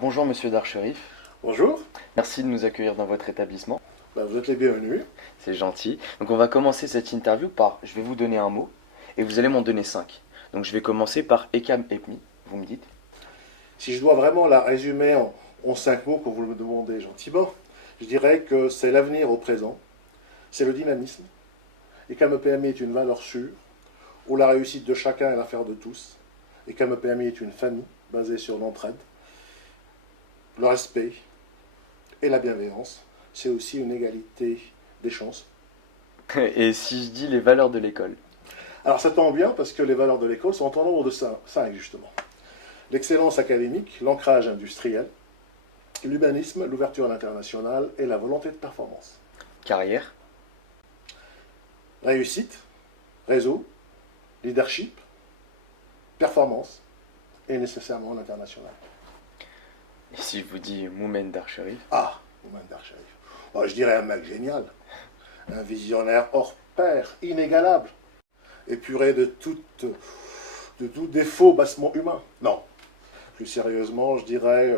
Bonjour Monsieur Darcherif, Bonjour, merci de nous accueillir dans votre établissement, vous êtes les bienvenus. c'est gentil. Donc on va commencer cette interview par, je vais vous donner un mot et vous allez m'en donner 5. Donc je vais commencer par Ekam Epmi, vous me dites. Si je dois vraiment la résumer en 5 mots, comme vous le demandez gentiment, je dirais que c'est l'avenir au présent, c'est le dynamisme, et KMPMI est une valeur sûre, où la réussite de chacun est l'affaire de tous, et KMPMI est une famille basée sur l'entraide, le respect et la bienveillance. C'est aussi une égalité des chances. Et si je dis les valeurs de l'école? Alors ça tombe bien parce que les valeurs de l'école sont en nombre de 5 justement. L'excellence académique, l'ancrage industriel, l'humanisme, l'ouverture à l'international et la volonté de performance. Carrière? Réussite, réseau, leadership, performance et nécessairement l'international. Et si je vous dis Moumen Darcherif? Ah, Ouman Darcherif. Oh, je dirais un mec génial, un visionnaire hors pair, inégalable, épuré de tout défaut bassement humain. Non, plus sérieusement, je dirais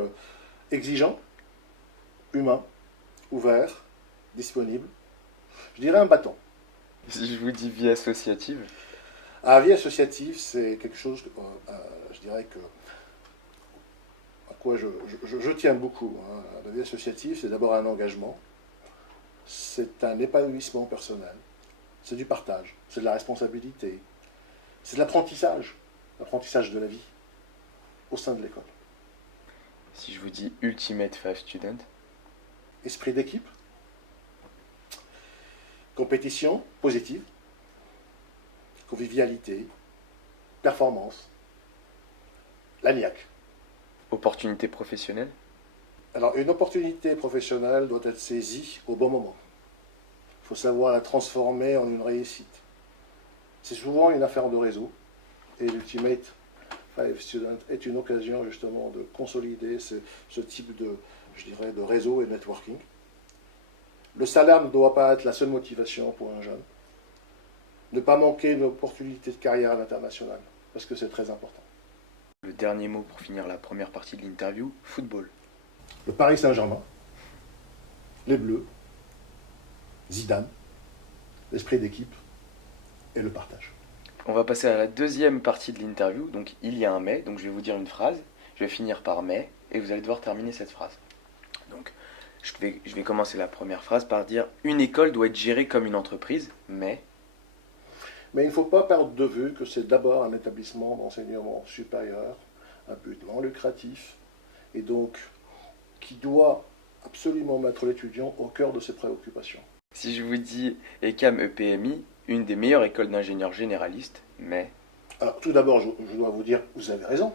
exigeant, humain, ouvert, disponible. Je dirais un bâton. Si je vous dis vie associative? La vie associative, c'est quelque chose, je dirais que à quoi je tiens beaucoup. Hein. La vie associative, c'est d'abord un engagement, c'est un épanouissement personnel, c'est du partage, c'est de la responsabilité, c'est de l'apprentissage de la vie au sein de l'école. Si je vous dis Ultimate Five Student? Esprit d'équipe, compétition positive, convivialité, performance, l'ANIAC. Opportunité professionnelle? Alors, une opportunité professionnelle doit être saisie au bon moment. Il faut savoir la transformer en une réussite. C'est souvent une affaire de réseau, et l'Ultimate Five Student est une occasion justement de consolider ce type de, je dirais, de réseau et de networking. Le salaire ne doit pas être la seule motivation pour un jeune. Ne pas manquer une opportunité de carrière à l'international, parce que c'est très important. Le dernier mot pour finir la première partie de l'interview, football. Le Paris Saint-Germain, les Bleus, Zidane, l'esprit d'équipe et le partage. On va passer à la deuxième partie de l'interview, donc il y a un mais, donc je vais vous dire une phrase, je vais finir par mais, et vous allez devoir terminer cette phrase. Donc je vais commencer la première phrase par dire une école doit être gérée comme une entreprise, mais Mais il ne faut pas perdre de vue que c'est d'abord un établissement d'enseignement supérieur, un but non lucratif, et donc qui doit absolument mettre l'étudiant au cœur de ses préoccupations. si je vous dis ECAM EPMI, une des meilleures écoles d'ingénieurs généralistes, mais Alors tout d'abord, je dois vous dire, vous avez raison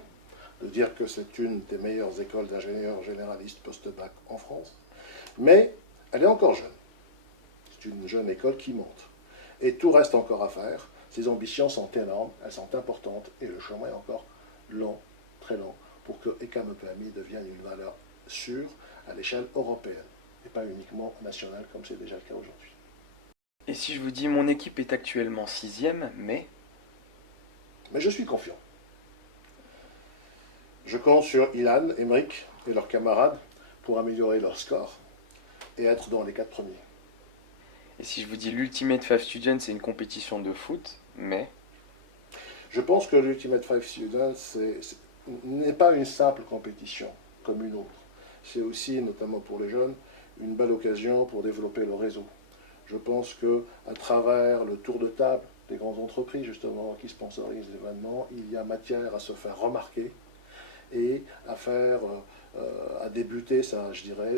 de dire que c'est une des meilleures écoles d'ingénieurs généralistes post-bac en France, mais elle est encore jeune. C'est une jeune école qui monte. Et tout reste encore à faire. Ses ambitions sont énormes, elles sont importantes, et le chemin est encore long, très long, pour que ECAM EPMI devienne une valeur sûre à l'échelle européenne, et pas uniquement nationale comme c'est déjà le cas aujourd'hui. et si je vous dis mon équipe est actuellement sixième, mais Mais je suis confiant. Je compte sur Ilan, Emeric et leurs camarades pour améliorer leur score et être dans les 4 premiers. et si je vous dis l'Ultimate Five Students c'est une compétition de foot, mais Je pense que l'Ultimate Five Students n'est pas une simple compétition comme une autre. C'est aussi, notamment pour les jeunes, une belle occasion pour développer le réseau. Je pense que à travers le tour de table des grandes entreprises justement qui sponsorisent l'événement, il y a matière à se faire remarquer et à faire, à débuter, ça, je dirais,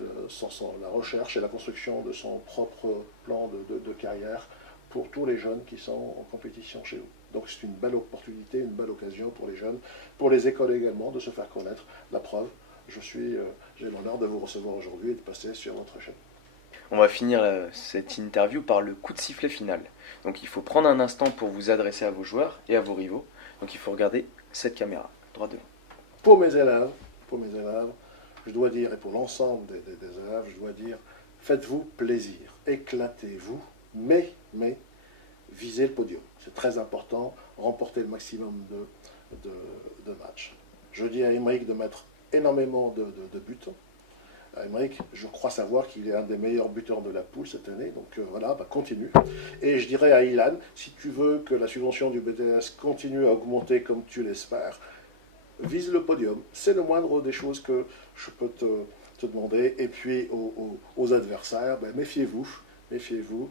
la recherche et la construction de son propre plan de carrière pour tous les jeunes qui sont en compétition chez nous. Donc c'est une belle opportunité, une belle occasion pour les jeunes, pour les écoles également, de se faire connaître. La preuve, j'ai l'honneur de vous recevoir aujourd'hui et de passer sur votre chaîne. on va finir cette interview par le coup de sifflet final. Donc il faut prendre un instant pour vous adresser à vos joueurs et à vos rivaux. Donc il faut regarder cette caméra, droit devant. Pour mes élèves, je dois dire, et pour l'ensemble des élèves, je dois dire, faites-vous plaisir, éclatez-vous, mais visez le podium. C'est très important, remporter le maximum de matchs. Je dis à Emeric de mettre énormément de buts. Aymeric, je crois savoir qu'il est un des meilleurs buteurs de la poule cette année, donc voilà, bah, continue. Et je dirais à Ilan, si tu veux que la subvention du BTS continue à augmenter comme tu l'espères, vise le podium. C'est le moindre des choses que je peux te demander. Et puis aux adversaires, ben, méfiez-vous, méfiez-vous.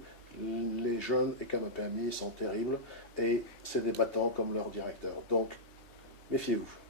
Les jeunes et Kamapami sont terribles et c'est des battants comme leur directeur. Donc, méfiez-vous.